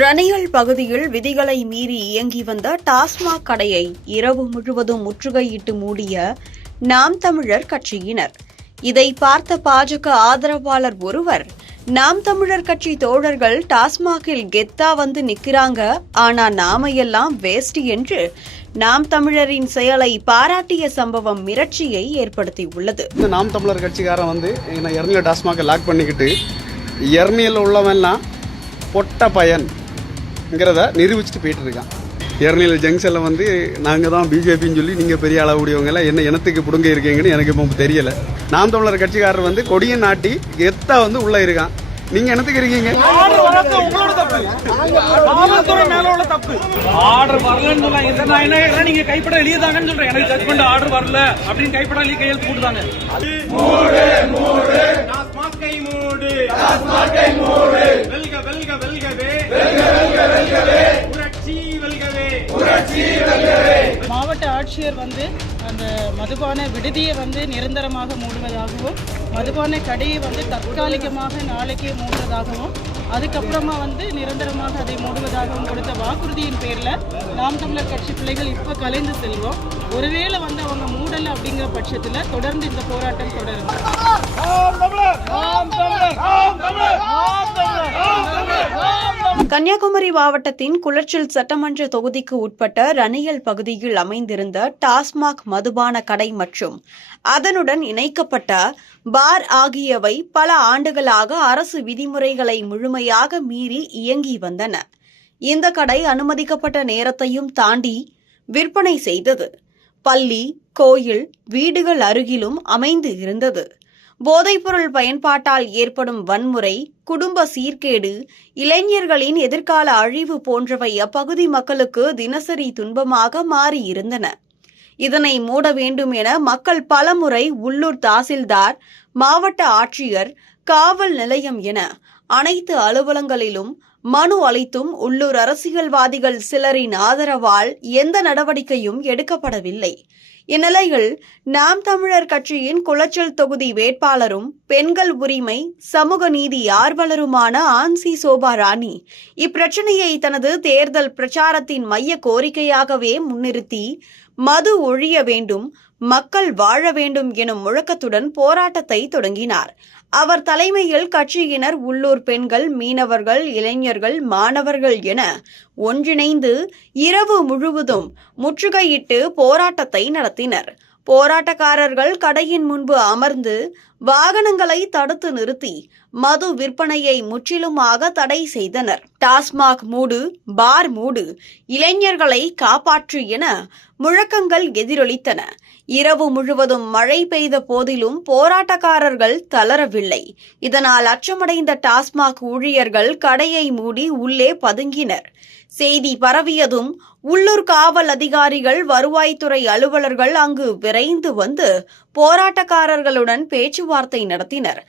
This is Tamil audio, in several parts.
ரணியல் பகுதியில் விதிகளை மீறி இயங்கி வந்த டாஸ்மாக் கடையை இரவு முழுவதும் முற்றுகையிட்டு மூடிய நாம் தமிழர் கட்சியினர். இதை பார்த்த பாஜக ஆதரவாளர் ஒருவர், நாம் தமிழர் கட்சி தோழர்கள் டாஸ்மாகில் கெத்தா வந்து நிக்கிறாங்க, ஆனா நாம எல்லாம் வேஸ்ட் என்று நாம் தமிழரின் செயலை பாராட்டிய சம்பவம் மிரட்சியை ஏற்படுத்தியுள்ளது. நாம் தமிழர் கட்சிக்காரன் வந்து எர்னியல் டாஸ்மாக லாக் பண்ணிக்கிட்டு எர்னியல் உள்ளவன்லாம் பொட்ட பயன்ங்கிறத நிரூபிச்சுட்டு போயிட்டு இருக்கான். எர்னியல் ஜங்ஷனில் வந்து நாங்கள் தான் பிஜேபின்னு சொல்லி நீங்கள் பெரிய அளவுடையவங்களாம் என்ன இனத்துக்கு பிடுங்க இருக்கீங்கன்னு எனக்கு இப்போ தெரியல. நாம் தமிழர் கட்சிக்காரர் வந்து கொடியை நாட்டி கெத்தா வந்து உள்ள இருக்கான். நீங்க என்னத்துக்கு இருக்கீங்க? நீங்க கைப்பட எழுதியதாங்கன்னு சொல்றேன். எனக்கு ஜட்மெண்ட் ஆர்டர் வரல அப்படின்னு கைப்பட எழுதி கையெழுத்து போட்டுதாங்க. மாவட்ட ஆட்சியர் வந்து அந்த மதுபான விடுதியை வந்து நிரந்தரமாக மூடுவதாகவும், மதுபான கடையை வந்து தற்காலிகமாக நாளைக்கே மூடுவதாகவும், அதுக்கப்புறமா வந்து நிரந்தரமாக அதை மூடுவதாகவும் கொடுத்த வாக்குறுதியின் பேரில் நாம் தமிழர் கட்சி பிள்ளைகள் இப்போ கலைந்து செல்வோம். ஒருவேளை வந்து அவங்க மூடலை அப்படிங்கிற பட்சத்தில் தொடர்ந்து இந்த போராட்டம் தொடரும். கன்னியாகுமரி மாவட்டத்தின் குளச்சல் சட்டமன்ற தொகுதிக்கு உட்பட்ட ரணியல் பகுதியில் அமைந்திருந்த டாஸ்மாக் மதுபான கடை மற்றும் அதனுடன் இணைக்கப்பட்ட பார் ஆகியவை பல ஆண்டுகளாக அரசு விதிமுறைகளை முழுமையாக மீறி இயங்கி வந்தன. இந்த கடை அனுமதிக்கப்பட்ட நேரத்தையும் தாண்டி விற்பனை செய்தது. பள்ளி, கோயில், வீடுகள் அருகிலும் அமைந்து இருந்தது. போதைப்பொருள் பயன்பாட்டால் ஏற்படும் வன்முறை, குடும்ப சீர்கேடு, இளைஞர்களின் எதிர்கால அழிவு போன்றவை அப்பகுதி மக்களுக்கு தினசரி துன்பமாக மாறியிருந்தன. இதனை மூட வேண்டும் என மக்கள் பலமுறை உள்ளூர் தாசில்தார், மாவட்ட ஆட்சியர், காவல் நிலையம் என அனைத்து அலுவலகங்களிலும் மனு அளித்தும் உள்ளூர் அரசியல்வாதிகள் சிலரின் ஆதரவால் எந்த நடவடிக்கையும் எடுக்கப்படவில்லை. இந்நிலையில் நாம் தமிழர் கட்சியின் குளச்சல் தொகுதி வேட்பாளரும் பெண்கள் உரிமை சமூக நீதி ஆர்வலருமான ஆன்சி சோபா ராணி இப்பிரச்சனையை தனது தேர்தல் பிரச்சாரத்தின் மைய கோரிக்கையாகவே முன்னிறுத்தி மது ஒழிய வேண்டும், மக்கள் வாழ வேண்டும் எனும் முழக்கத்துடன் போராட்டத்தை தொடங்கினார். அவர் தலைமையில் கட்சியினர் உள்ளூர் பெண்கள், மீனவர்கள், இளைஞர்கள், மாணவர்கள் என ஒன்றிணைந்து இரவு முழுவதும் முற்றுகையிட்டு போராட்டத்தை நடத்தினர். போராட்டக்காரர்கள் கடையின் முன்பு அமர்ந்து வாகனங்களை தடுத்து நிறுத்தி மது விற்பனையை முற்றிலுமாக தடை செய்தனர். டாஸ்மாக் மூடு, பார் மூடு, இளைஞர்களை காப்பாற்று என முழக்கங்கள் எதிரொலித்தன. இரவு முழுவதும் மழை பெய்த போதிலும் போராட்டக்காரர்கள் தளரவில்லை. இதனால் அச்சமடைந்த டாஸ்மாக் ஊழியர்கள் கடையை மூடி உள்ளே பதுங்கினர். செய்தி பரவியதும் உள்ளூர் காவல் அதிகாரிகள், வருவாய்த்துறை அலுவலர்கள் அங்கு விரைந்து வந்து போராட்டக்காரர்களுடன் பேச்சுவார்த்தை நடத்தினர்.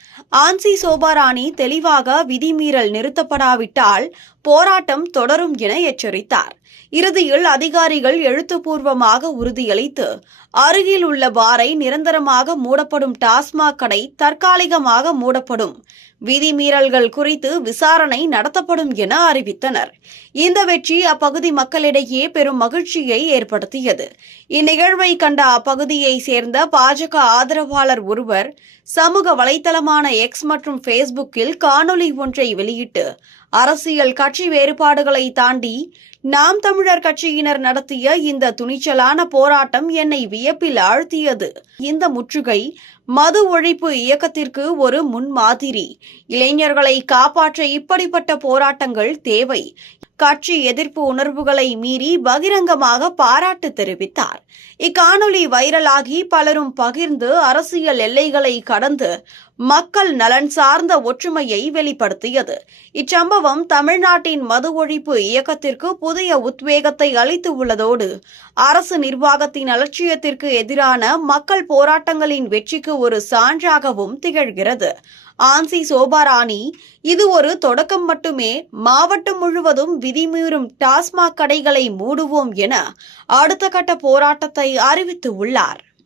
ஆன்சி சோபாராணி தெளிவாக விதிமீறல் நிறுத்தப்படாவிட்டால் போராட்டம் தொடரும் என எச்சரித்தார். இறுதியில் அதிகாரிகள் எழுத்துப்பூர்வமாக உறுதியளித்து அருகில் உள்ள பாரை நிரந்தரமாக மூடப்படும், டாஸ்மாக் கடை தற்காலிகமாக மூடப்படும், விதிமீறல்கள் குறித்து விசாரணை நடத்தப்படும் என அறிவித்தனர். இந்த வெற்றி அப்பகுதி மக்களிடையே பெரும் மகிழ்ச்சியை ஏற்படுத்தியது. இந்நிகழ்வை கண்ட அப்பகுதியைச் சேர்ந்த பாஜக ஆதரவாளர் ஒருவர் சமூக வலைதளமான எக்ஸ் மற்றும் ஃபேஸ்புக்கில் காணொலி ஒன்றை வெளியிட்டு, அரசியல் கட்சி வேறுபாடுகளை தாண்டி நாம் தமிழர் கட்சியினர் நடத்திய இந்த துணிச்சலான போராட்டம் என்னை வியப்பில் ஆழ்த்தியது. இந்த முற்றுகை மது ஒழிப்பு இயக்கத்திற்கு ஒரு முன்மாதிரி. இளைஞர்களை காப்பாற்ற இப்படிப்பட்ட போராட்டங்கள் தேவை. கட்சி எதிர்ப்பு உணர்வுகளை மீறி பகிரங்கமாக பாராட்டு தெரிவித்தார். இக்காணொலி வைரலாகி பலரும் பகிர்ந்து அரசியல் எல்லைகளை கடந்து மக்கள் நலன் சார்ந்த ஒற்றுமையை வெளிப்படுத்தியது. இச்சம்பவம் தமிழ்நாட்டின் மது ஒழிப்பு இயக்கத்திற்கு புதிய உத்வேகத்தை அளித்து உள்ளதோடு அரசு நிர்வாகத்தின் அலட்சியத்திற்கு எதிரான மக்கள் போராட்டங்களின் வெற்றிக்கு ஒரு சான்றாகவும் திகழ்கிறது. ஆன்சி சோபாராணி, இது ஒரு தொடக்கம் மட்டுமே, மாவட்டம் முழுவதும் விதிமீறும் டாஸ்மாக் கடைகளை மூடுவோம் என அடுத்த கட்ட போராட்டத்தை அறிவித்துள்ளார்.